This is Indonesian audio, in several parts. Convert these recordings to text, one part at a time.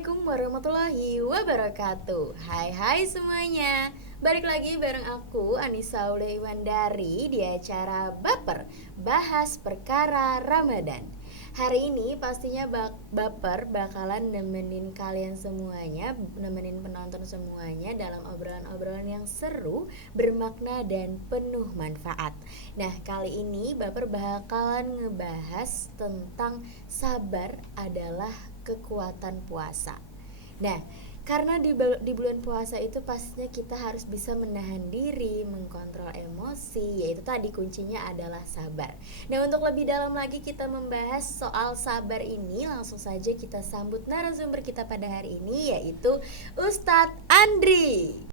Assalamualaikum warahmatullahi wabarakatuh. Hai semuanya. Balik lagi bareng aku Anissa Wulandari di acara Baper, bahas perkara Ramadan. Hari ini pastinya Baper bakalan nemenin kalian semuanya, nemenin penonton semuanya dalam obrolan-obrolan yang seru, bermakna dan penuh manfaat. Nah, kali ini Baper bakalan ngebahas tentang sabar adalah kekuatan puasa. Nah, karena di bulan puasa itu pastinya kita harus bisa menahan diri, mengkontrol emosi, yaitu tadi kuncinya adalah sabar. Nah, untuk lebih dalam lagi kita membahas soal sabar ini, langsung saja kita sambut narasumber kita pada hari ini, yaitu Ustadz Andri.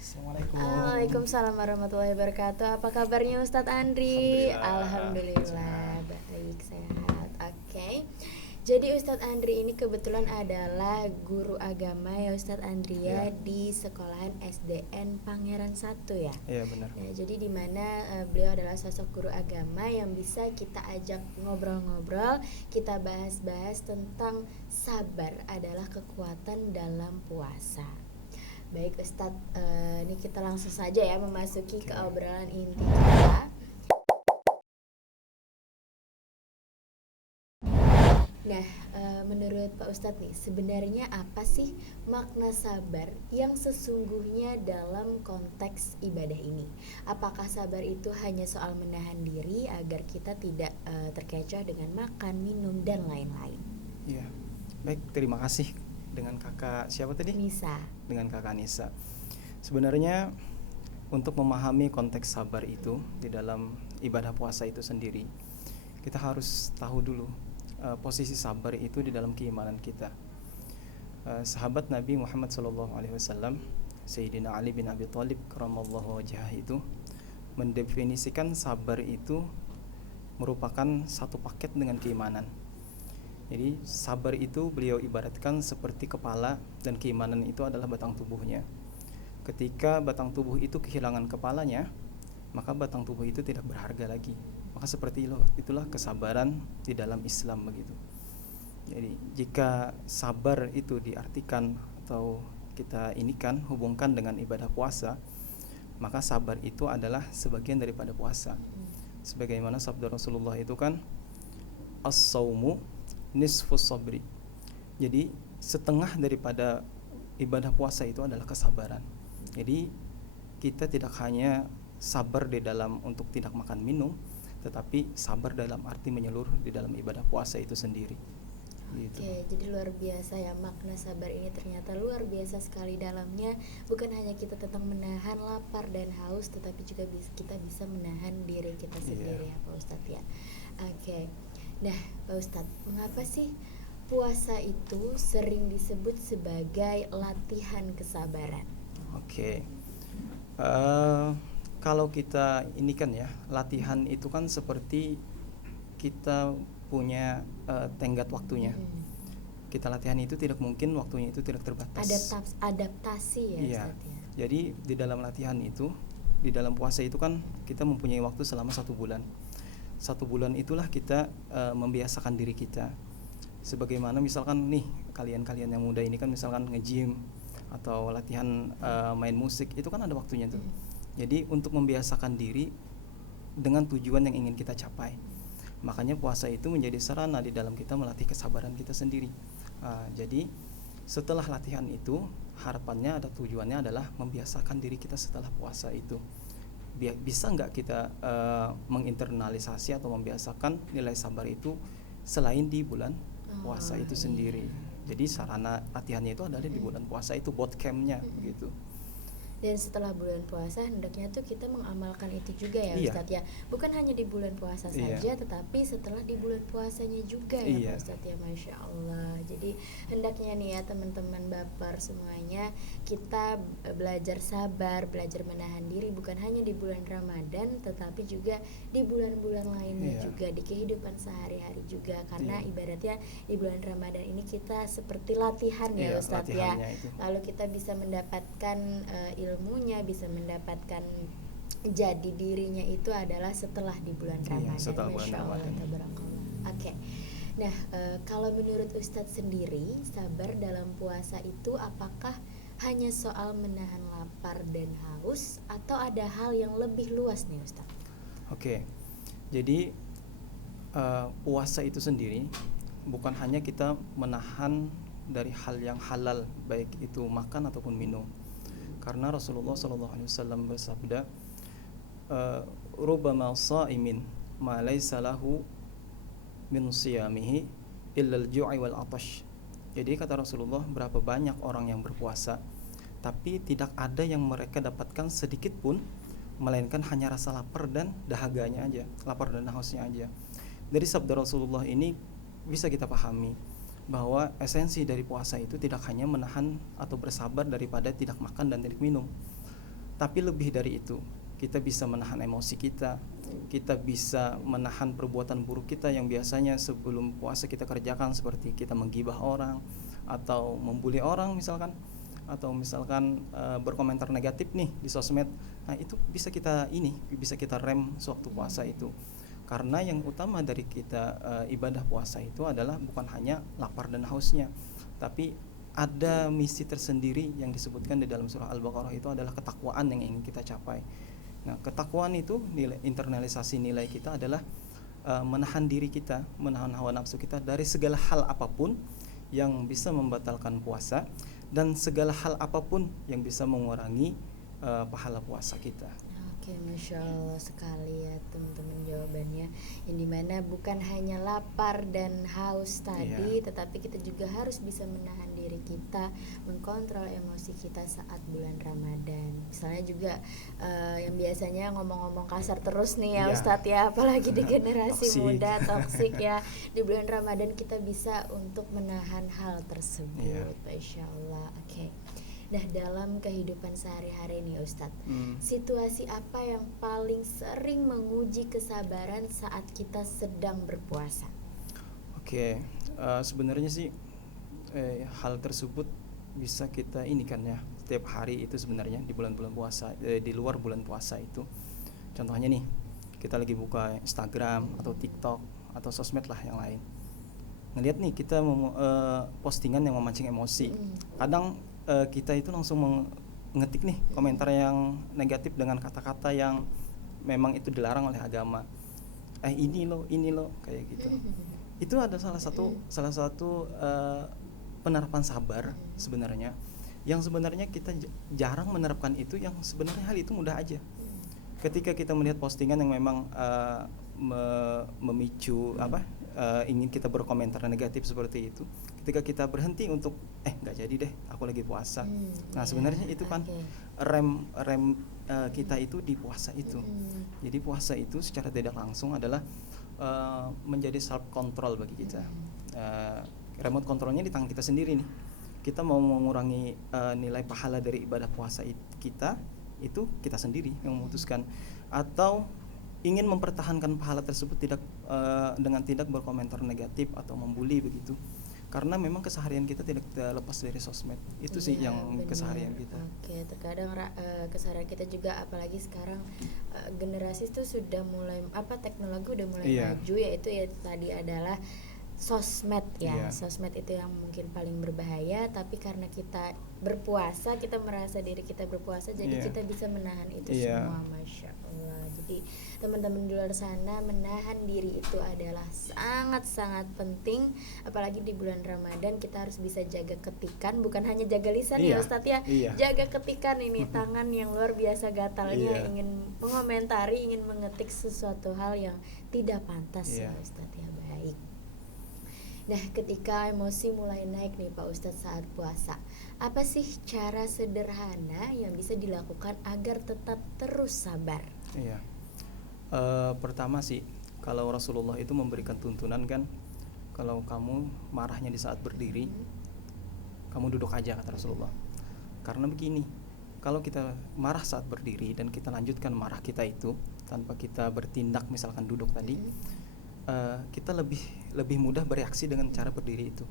Assalamualaikum. Waalaikumsalam warahmatullahi wabarakatuh. Apa kabarnya Ustadz Andri? Alhamdulillah, baik, sehat. Oke. Jadi Ustadz Andri ini kebetulan adalah guru agama ya Ustadz Andri ya, di sekolahan SDN Pangeran 1 ya. Iya benar. Nah, jadi di mana beliau adalah sosok guru agama yang bisa kita ajak ngobrol-ngobrol, kita bahas-bahas tentang sabar adalah kekuatan dalam puasa. Baik Ustadz, ini kita langsung saja ya memasuki ke obrolan inti kita. Nah, menurut Pak Ustadz nih, sebenarnya apa sih makna sabar yang sesungguhnya dalam konteks ibadah ini? Apakah sabar itu hanya soal menahan diri agar kita tidak terkecoh dengan makan, minum, dan lain-lain? Iya. Baik, terima kasih. Dengan kakak siapa tadi? Nisa. Dengan kakak Nisa. Sebenarnya untuk memahami konteks sabar itu di dalam ibadah puasa itu sendiri, kita harus tahu dulu posisi sabar itu di dalam keimanan kita. Sahabat Nabi Muhammad SAW, Sayyidina Ali bin Abi Thalib karramallahu wajhah, itu mendefinisikan sabar itu merupakan satu paket dengan keimanan. Jadi sabar itu beliau ibaratkan seperti kepala, dan keimanan itu adalah batang tubuhnya. Ketika batang tubuh itu kehilangan kepalanya, maka batang tubuh itu tidak berharga lagi. Maka seperti itulah kesabaran di dalam Islam begitu. Jadi jika sabar itu diartikan atau kita hubungkan dengan ibadah puasa, maka sabar itu adalah sebagian daripada puasa. Sebagaimana sabda Rasulullah itu kan, as-saumu nisfus sabri. Jadi setengah daripada ibadah puasa itu adalah kesabaran. Jadi kita tidak hanya sabar di dalam untuk tidak makan minum, tetapi sabar dalam arti menyeluruh di dalam ibadah puasa itu sendiri gitu. Oke, jadi luar biasa ya, makna sabar ini ternyata luar biasa sekali dalamnya. Bukan hanya kita tentang menahan lapar dan haus, tetapi juga kita bisa menahan diri kita sendiri ya Pak Ustadz ya. Oke. Nah Pak Ustadz, mengapa sih puasa itu sering disebut sebagai latihan kesabaran? Oke. Kalau kita latihan itu kan seperti kita punya tenggat waktunya. Kita latihan itu tidak mungkin waktunya itu tidak terbatas. Adaptasi ya iya. Ustadz ya. Jadi di dalam latihan itu, di dalam puasa itu kan kita mempunyai waktu selama 1 bulan. 1 bulan itulah kita membiasakan diri kita. Sebagaimana misalkan nih kalian yang muda ini kan misalkan nge-gym atau latihan main musik, itu kan ada waktunya tuh. Jadi untuk membiasakan diri dengan tujuan yang ingin kita capai, makanya puasa itu menjadi sarana di dalam kita melatih kesabaran kita sendiri. Jadi setelah latihan itu, harapannya ada tujuannya adalah membiasakan diri kita setelah puasa itu. Bisa nggak kita menginternalisasi atau membiasakan nilai sabar itu selain di bulan puasa itu sendiri. Jadi sarana latihannya itu adalah di bulan puasa itu, bootcampnya gitu. Dan setelah bulan puasa hendaknya tuh kita mengamalkan itu juga ya Ustadz ya. Bukan hanya di bulan puasa saja, tetapi setelah di bulan puasanya juga ya Pak Ustadz ya. Masya Allah. Jadi hendaknya nih ya teman-teman Baper semuanya, kita belajar sabar, belajar menahan diri bukan hanya di bulan Ramadan, tetapi juga di bulan-bulan lainnya juga, di kehidupan sehari-hari juga. Karena ibaratnya di bulan Ramadan ini kita seperti latihan ya Ustadz ya. Lalu kita bisa mendapatkan ilmunya, bisa mendapatkan jadi dirinya itu adalah setelah di bulan Ramadan. Setelah bulan Masya Allah, Ramadan. tabarakallah. Oke. Nah, kalau menurut Ustadz sendiri, sabar dalam puasa itu apakah hanya soal menahan lapar dan haus atau ada hal yang lebih luas nih Ustadz? Oke, jadi puasa itu sendiri bukan hanya kita menahan dari hal yang halal, baik itu makan ataupun minum. Karena Rasulullah SAW bersabda, "Rubbama sha'imin ma laysa lahu min siyamihi illa al-ju'i wal 'atash." Jadi kata Rasulullah, berapa banyak orang yang berpuasa tapi tidak ada yang mereka dapatkan sedikit pun melainkan hanya rasa lapar dan dahaganya aja, lapar dan hausnya aja. Dari sabda Rasulullah ini bisa kita pahami bahwa esensi dari puasa itu tidak hanya menahan atau bersabar daripada tidak makan dan tidak minum, tapi lebih dari itu. Kita bisa menahan emosi kita bisa menahan perbuatan buruk kita yang biasanya sebelum puasa kita kerjakan, seperti kita menggibah orang atau membuli orang misalkan, atau misalkan berkomentar negatif nih di sosmed. Nah, itu bisa kita rem sewaktu puasa itu. Karena yang utama dari kita ibadah puasa itu adalah bukan hanya lapar dan hausnya, tapi ada misi tersendiri yang disebutkan di dalam surah Al-Baqarah, itu adalah ketakwaan yang ingin kita capai. Nah, ketakwaan itu internalisasi nilai kita adalah menahan diri kita, menahan hawa nafsu kita dari segala hal apapun yang bisa membatalkan puasa dan segala hal apapun yang bisa mengurangi pahala puasa kita. Oke, Masya Allah sekali ya teman-teman jawabannya, yang dimana bukan hanya lapar dan haus tadi, tetapi kita juga harus bisa menahan diri kita, mengkontrol emosi kita saat bulan Ramadan. Misalnya juga yang biasanya ngomong-ngomong kasar terus nih ya Ustadz ya, apalagi di generasi muda toksik ya, di bulan Ramadan kita bisa untuk menahan hal tersebut. Masya Allah. Oke. Nah, dalam kehidupan sehari-hari nih Ustadz, situasi apa yang paling sering menguji kesabaran saat kita sedang berpuasa? Oke, sebenarnya sih hal tersebut bisa kita ini kan ya, setiap hari itu sebenarnya di bulan-bulan puasa, di luar bulan puasa itu. Contohnya nih, kita lagi buka Instagram atau TikTok atau sosmed lah yang lain, ngelihat nih kita postingan yang memancing emosi. Kadang kita itu langsung mengetik nih komentar yang negatif dengan kata-kata yang memang itu dilarang oleh agama. Ini lo kayak gitu. Itu ada salah satu penerapan sabar sebenarnya, yang sebenarnya kita jarang menerapkan itu, yang sebenarnya hal itu mudah aja. Ketika kita melihat postingan yang memang memicu ingin kita berkomentar negatif seperti itu, ketika kita berhenti untuk nggak jadi deh, aku lagi puasa. Nah, sebenarnya itu kan rem kita itu di puasa itu. Jadi puasa itu secara tidak langsung adalah menjadi self control bagi kita. Remote controlnya di tangan kita sendiri nih. Kita mau mengurangi nilai pahala dari ibadah puasa kita, itu kita sendiri yang memutuskan, atau ingin mempertahankan pahala tersebut dengan tidak berkomentar negatif atau membuli begitu. Karena memang keseharian kita tidak lepas dari sosmed. Itu sih yang bener. Keseharian kita. Oke, terkadang keseharian kita juga, apalagi sekarang generasi itu sudah mulai teknologi udah mulai maju, yaitu ya tadi adalah sosmed ya. Sosmed itu yang mungkin paling berbahaya, tapi karena kita berpuasa, kita merasa diri kita berpuasa, jadi kita bisa menahan itu semua. Masya Allah. Jadi teman-teman di luar sana, menahan diri itu adalah sangat-sangat penting, apalagi di bulan Ramadan. Kita harus bisa jaga ketikan, bukan hanya jaga lisan ya Ustadz ya, jaga ketikan ini, tangan yang luar biasa gatalnya, ingin mengomentari, ingin mengetik sesuatu hal yang tidak pantas ya Ustadz ya. Baik. Nah, ketika emosi mulai naik nih Pak Ustadz saat puasa, apa sih cara sederhana yang bisa dilakukan agar tetap terus sabar? Pertama sih, kalau Rasulullah itu memberikan tuntunan kan, kalau kamu marahnya di saat berdiri, kamu duduk aja, kata Rasulullah. Karena begini, kalau kita marah saat berdiri dan kita lanjutkan marah kita itu tanpa kita bertindak, misalkan duduk tadi, kita lebih mudah bereaksi dengan cara berdiri itu.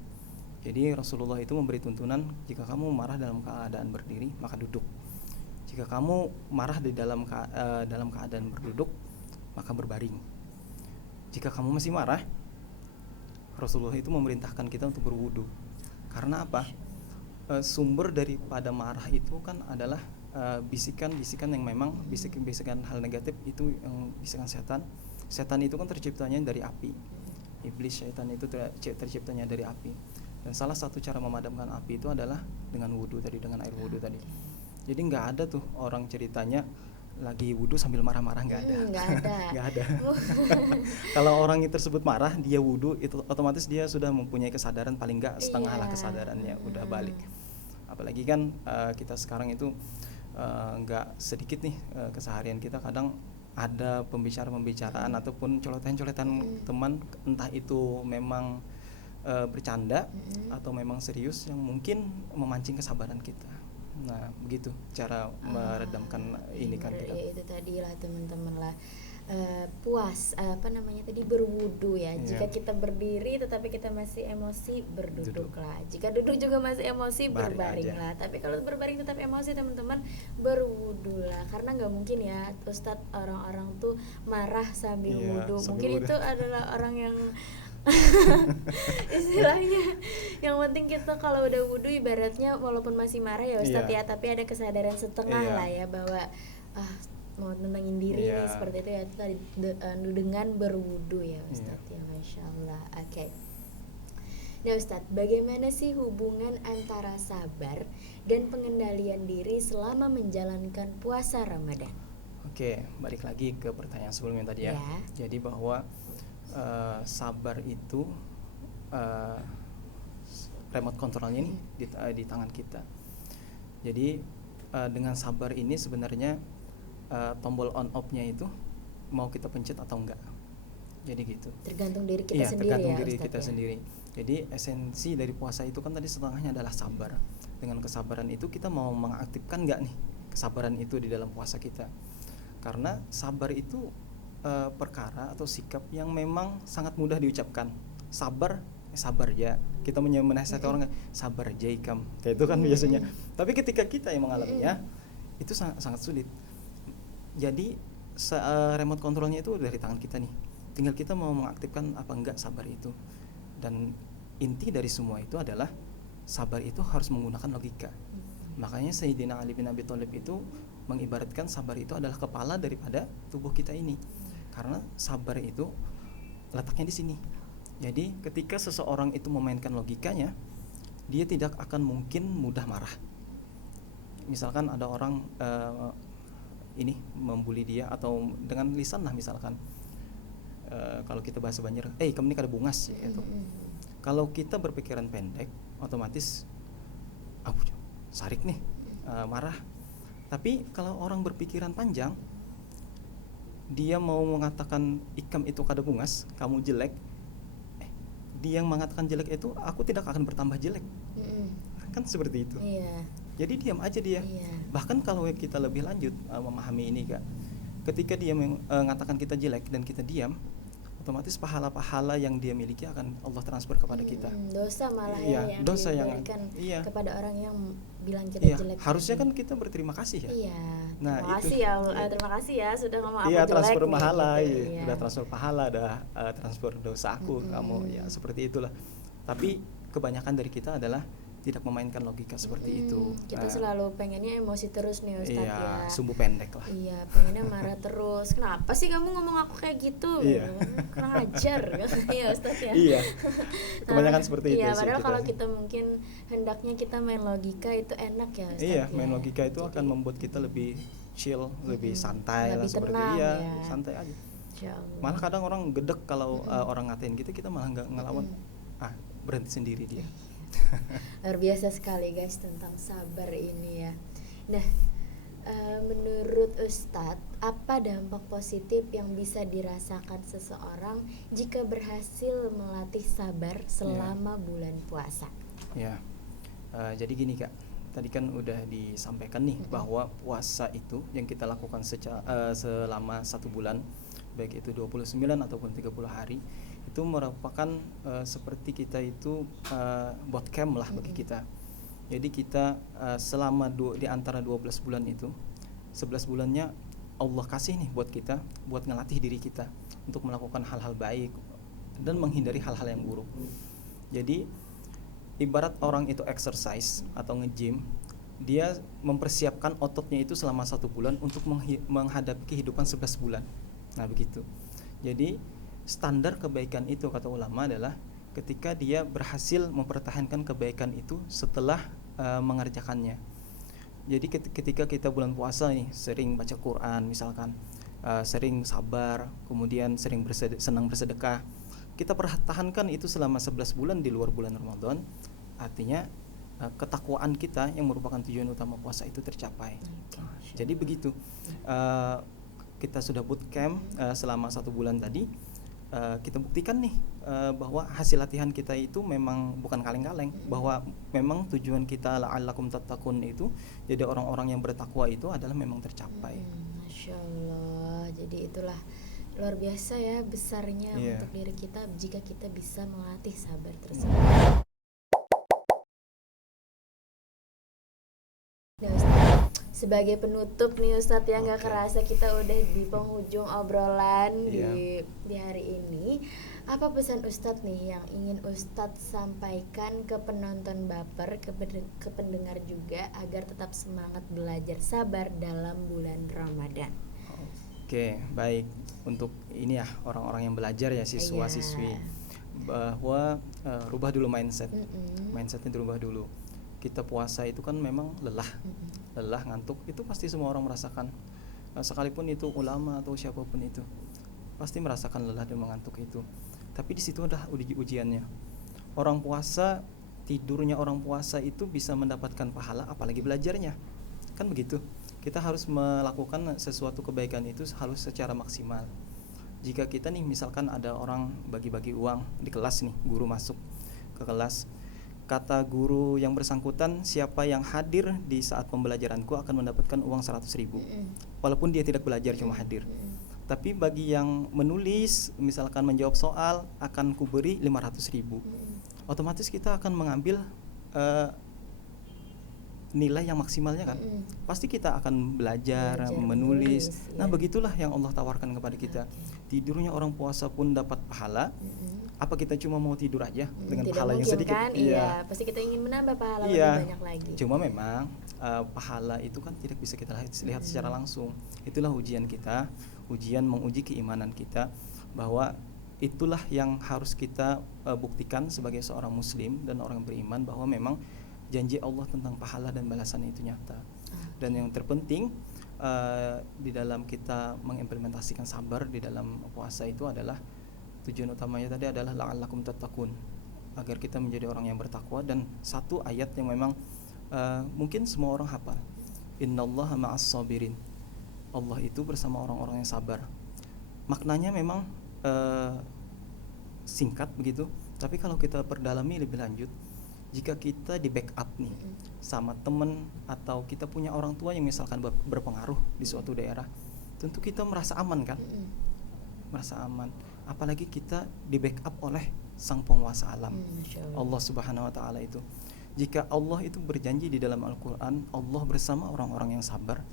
Jadi Rasulullah itu memberi tuntunan, jika kamu marah dalam keadaan berdiri, maka duduk. Jika kamu marah di dalam keadaan berduduk, maka berbaring. Jika kamu masih marah, Rasulullah itu memerintahkan kita untuk berwudu. Karena apa? Sumber daripada marah itu kan adalah bisikan-bisikan yang memang bisikan-bisikan hal negatif itu, yang bisikan setan. Setan itu kan terciptanya dari api. Iblis, syaitan itu terciptanya dari api. Dan salah satu cara memadamkan api itu adalah dengan wudu tadi, dengan air wudu tadi. Jadi nggak ada tuh orang ceritanya lagi wudu sambil marah-marah, nggak ada. Nggak ada. Kalau orang tersebut marah, dia wudu, itu otomatis dia sudah mempunyai kesadaran, paling nggak setengah lah kesadarannya udah balik. Apalagi kan kita sekarang itu nggak sedikit nih keseharian kita kadang ada pembicaraan ataupun coletan-coletan teman, entah itu memang bercanda atau memang serius, yang mungkin memancing kesabaran kita. Nah, begitu cara meredamkan ini kan kita. Ya itu tadi lah teman-teman lah, berwudu ya. Jika kita berdiri tetapi kita masih emosi, berduduklah. Jika duduk juga masih emosi, berbaringlah. Tapi kalau berbaring tetap emosi, teman-teman, berwudulah. Karena nggak mungkin ya Ustadz orang-orang tuh marah sambil wudu. Mungkin itu adalah orang yang istilahnya yang penting kita kalau udah wudu ibaratnya walaupun masih marah ya Ustadz ya, tapi ada kesadaran setengah lah ya bahwa mau nenangin diri nih, seperti itu ya tadi dengan berwudu ya Ustadz ya. Masya Allah. Oke. Nah Ustadz, bagaimana sih hubungan antara sabar dan pengendalian diri selama menjalankan puasa Ramadan? Oke, balik lagi ke pertanyaan sebelumnya tadi ya. Jadi bahwa sabar itu remote controlnya ini di tangan kita. Jadi dengan sabar ini sebenarnya tombol on off-nya itu mau kita pencet atau enggak. Jadi gitu. Tergantung diri kita sendiri. Tergantung ya, diri Ustadz kita sendiri. Jadi esensi dari puasa itu kan tadi setengahnya adalah sabar. Dengan kesabaran itu kita mau mengaktifkan enggak nih kesabaran itu di dalam puasa kita. Karena sabar itu perkara atau sikap yang memang sangat mudah diucapkan. Sabar ya. Kita menasihati orang sabar aja ikam. Kayak itu kan biasanya. Tapi ketika kita yang mengalaminya itu sangat sulit. Jadi remote controlnya itu dari tangan kita nih. Tinggal kita mau mengaktifkan apa enggak sabar itu. Dan inti dari semua itu adalah sabar itu harus menggunakan logika. Makanya Sayyidina Ali bin Abi Thalib itu mengibaratkan sabar itu adalah kepala daripada tubuh kita ini. Karena sabar itu letaknya di sini. Jadi ketika seseorang itu memainkan logikanya, dia tidak akan mungkin mudah marah. Misalkan ada orang ini membuli dia atau dengan lisan lah misalkan. Kalau kita bahasa Banjar, kamu ini kada bungas ya gitu. Kalau kita berpikiran pendek, otomatis aku sarik nih, marah. Tapi kalau orang berpikiran panjang, dia mau mengatakan ikam itu kada bungas, kamu jelek. Dia yang mengatakan jelek itu, aku tidak akan bertambah jelek. Kan seperti itu. Jadi diam aja dia. Bahkan kalau kita lebih lanjut memahami ini Kak, ketika dia mengatakan kita jelek dan kita diam, otomatis pahala-pahala yang dia miliki akan Allah transfer kepada kita. Dosa malah yang dosa diberikan kepada orang yang bilang kita jelek. Harusnya kan kita berterima kasih ya. Nah, terima kasih ya, terima kasih ya sudah ngomong aku jelek. Transfer nih, pahala, gitu. Udah transfer pahala, ada transfer dosa aku, kamu ya seperti itulah. Tapi kebanyakan dari kita adalah tidak memainkan logika seperti itu. Kita selalu pengennya emosi terus nih Ustadz ya. Sumbu pendek lah. Pengennya marah terus. Kenapa sih kamu ngomong aku kayak gitu? Kurang ajar ya Ustadz ya. Kebanyakan seperti itu. Padahal kalau kita mungkin hendaknya kita main logika itu enak ya Ustadz. Main logika itu akan membuat kita lebih chill, lebih santai lebih lah seperti tenang, santai aja. Malah kadang orang gedek kalau orang ngatain kita malah nggak ngelawan. Berhenti sendiri dia. Luar biasa sekali guys tentang sabar ini ya. Nah, menurut Ustadz, apa dampak positif yang bisa dirasakan seseorang jika berhasil melatih sabar selama bulan puasa? Jadi gini Kak, tadi kan udah disampaikan nih bahwa puasa itu yang kita lakukan selama 1 bulan, baik itu 29 ataupun 30 hari, itu merupakan seperti kita itu bootcamp lah bagi kita. Jadi kita selama di antara 12 bulan itu, 11 bulannya Allah kasih nih buat kita, buat ngelatih diri kita untuk melakukan hal-hal baik, dan menghindari hal-hal yang buruk. Jadi ibarat orang itu exercise atau nge-gym, dia mempersiapkan ototnya itu selama 1 bulan untuk menghadapi kehidupan 11 bulan. Nah begitu. Jadi standar kebaikan itu kata ulama adalah ketika dia berhasil mempertahankan kebaikan itu setelah mengerjakannya. Jadi ketika kita bulan puasa nih sering baca Quran misalkan, sering sabar, kemudian sering senang bersedekah, kita pertahankan itu selama 11 bulan di luar bulan Ramadan, artinya ketakwaan kita yang merupakan tujuan utama puasa itu tercapai. Jadi begitu, kita sudah bootcamp selama 1 bulan tadi, kita buktikan nih bahwa hasil latihan kita itu memang bukan kaleng-kaleng, bahwa memang tujuan kita la'allakum tattaqun itu, jadi orang-orang yang bertakwa itu adalah memang tercapai. Masya Allah, jadi itulah luar biasa ya besarnya untuk diri kita jika kita bisa melatih sabar tersebut. Nah, Ustadz, sebagai penutup nih Ustadz ya, nggak kerasa kita udah di penghujung obrolan di hari ini. Apa pesan Ustadz nih yang ingin Ustadz sampaikan ke penonton Baper, ke pendengar juga agar tetap semangat belajar sabar dalam bulan Ramadan? Oke, baik. Untuk ini ya orang-orang yang belajar ya, siswa-siswi, bahwa rubah dulu mindsetnya dirubah dulu. Kita puasa itu kan memang lelah, ngantuk, itu pasti semua orang merasakan. Sekalipun itu ulama atau siapapun itu, pasti merasakan lelah dan mengantuk itu. Tapi di situ ada ujiannya. Orang puasa, tidurnya orang puasa itu bisa mendapatkan pahala, apalagi belajarnya. Kan begitu. Kita harus melakukan sesuatu kebaikan itu harus secara maksimal. Jika kita nih misalkan ada orang bagi-bagi uang di kelas nih, guru masuk ke kelas, kata guru yang bersangkutan, siapa yang hadir di saat pembelajaranku akan mendapatkan uang 100.000, walaupun dia tidak belajar, cuma hadir. Tapi bagi yang menulis, misalkan menjawab soal, akan kuberi 500.000. Otomatis kita akan mengambil nilai yang maksimalnya kan. Pasti kita akan belajar menulis. Nah begitulah yang Allah tawarkan kepada kita. Tidurnya orang puasa pun dapat pahala. Apa kita cuma mau tidur aja dengan pahala yang sedikit? Kan? Iya, pasti kita ingin menambah pahala lebih banyak lagi. Cuma memang pahala itu kan tidak bisa kita lihat secara langsung. Itulah ujian kita, ujian menguji keimanan kita, bahwa itulah yang harus kita buktikan sebagai seorang muslim dan orang beriman, bahwa memang janji Allah tentang pahala dan balasan itu nyata. Dan yang terpenting di dalam kita mengimplementasikan sabar di dalam puasa itu adalah tujuan utamanya tadi adalah la'allakum tattaqun, agar kita menjadi orang yang bertakwa. Dan satu ayat yang memang mungkin semua orang hafal, innallaha ma'as sabirin, Allah itu bersama orang-orang yang sabar. Maknanya memang singkat begitu, tapi kalau kita perdalami lebih lanjut, jika kita di backup nih sama teman atau kita punya orang tua yang misalkan berpengaruh di suatu daerah, tentu kita merasa aman kan, merasa aman. Apalagi kita di backup oleh Sang Penguasa Alam, Allah Subhanahu Wa Taala itu. Jika Allah itu berjanji di dalam Al-Quran, Allah bersama orang-orang yang sabar,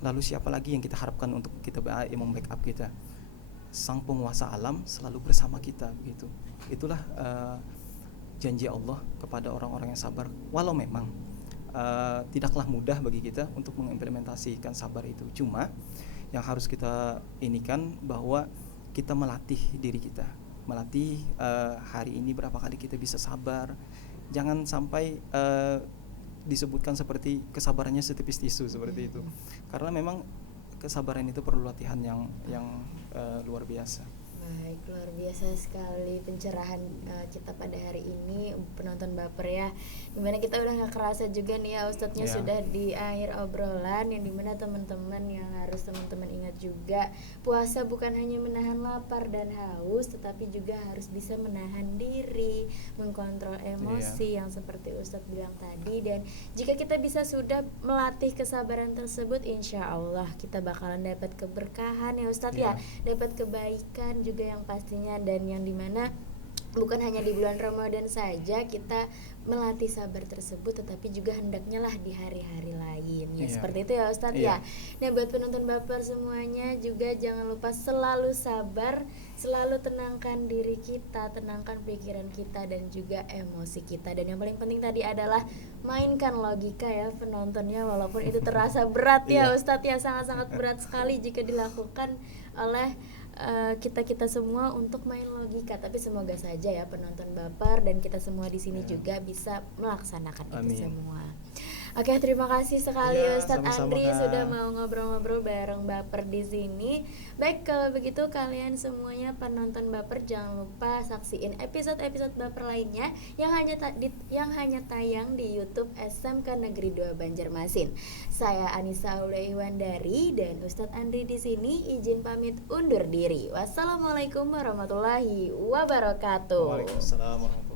lalu siapa lagi yang kita harapkan untuk kita membackup kita? Sang Penguasa Alam selalu bersama kita begitu. Itulah janji Allah kepada orang-orang yang sabar. Walau memang tidaklah mudah bagi kita untuk mengimplementasikan sabar itu. Cuma yang harus kita inikan bahwa kita melatih diri kita, melatih hari ini berapa kali kita bisa sabar. Jangan sampai disebutkan seperti kesabarannya setipis tisu seperti itu, karena memang kesabaran itu perlu latihan yang luar biasa. Baik, luar biasa sekali pencerahan kita pada hari ini, penonton Baper ya. Dimana kita udah gak kerasa juga nih ya Ustadznya sudah di akhir obrolan, yang dimana teman-teman yang harus teman-teman ingat juga, puasa bukan hanya menahan lapar dan haus, tetapi juga harus bisa menahan diri, mengkontrol emosi yang seperti Ustadz bilang tadi. Dan jika kita bisa sudah melatih kesabaran tersebut, insya Allah kita bakalan dapat keberkahan ya Ustadz ya, dapat kebaikan juga yang pastinya, dan yang dimana bukan hanya di bulan Ramadan saja kita melatih sabar tersebut, tetapi juga hendaknya lah di hari-hari lain ya. Iya. Seperti itu ya Ustadz Iya. ya. Nah buat penonton baper semuanya juga jangan lupa selalu sabar, selalu tenangkan diri kita, tenangkan pikiran kita dan juga emosi kita. Dan yang paling penting tadi adalah mainkan logika ya penontonnya, walaupun itu terasa berat ya Iya. Ustadz ya, sangat-sangat berat sekali jika dilakukan oleh kita semua untuk main logika. Tapi semoga saja ya penonton baper dan kita semua di sini Ya. juga bisa melaksanakan Amin. itu semua. Oke, terima kasih sekali Ya, Ustadz sama-sama, Andri Kak. sudah mau ngobrol-ngobrol bareng baper di sini. Baik, kalau begitu kalian semuanya penonton baper jangan lupa saksiin episode-episode baper lainnya yang hanya tayang di YouTube SMK Negeri 2 Banjarmasin. Saya Anissa Ulaiwandari dan Ustadz Andri di sini izin pamit undur diri. Wassalamualaikum warahmatullahi wabarakatuh. Waalaikumsalam warahmatullahi wabarakatuh.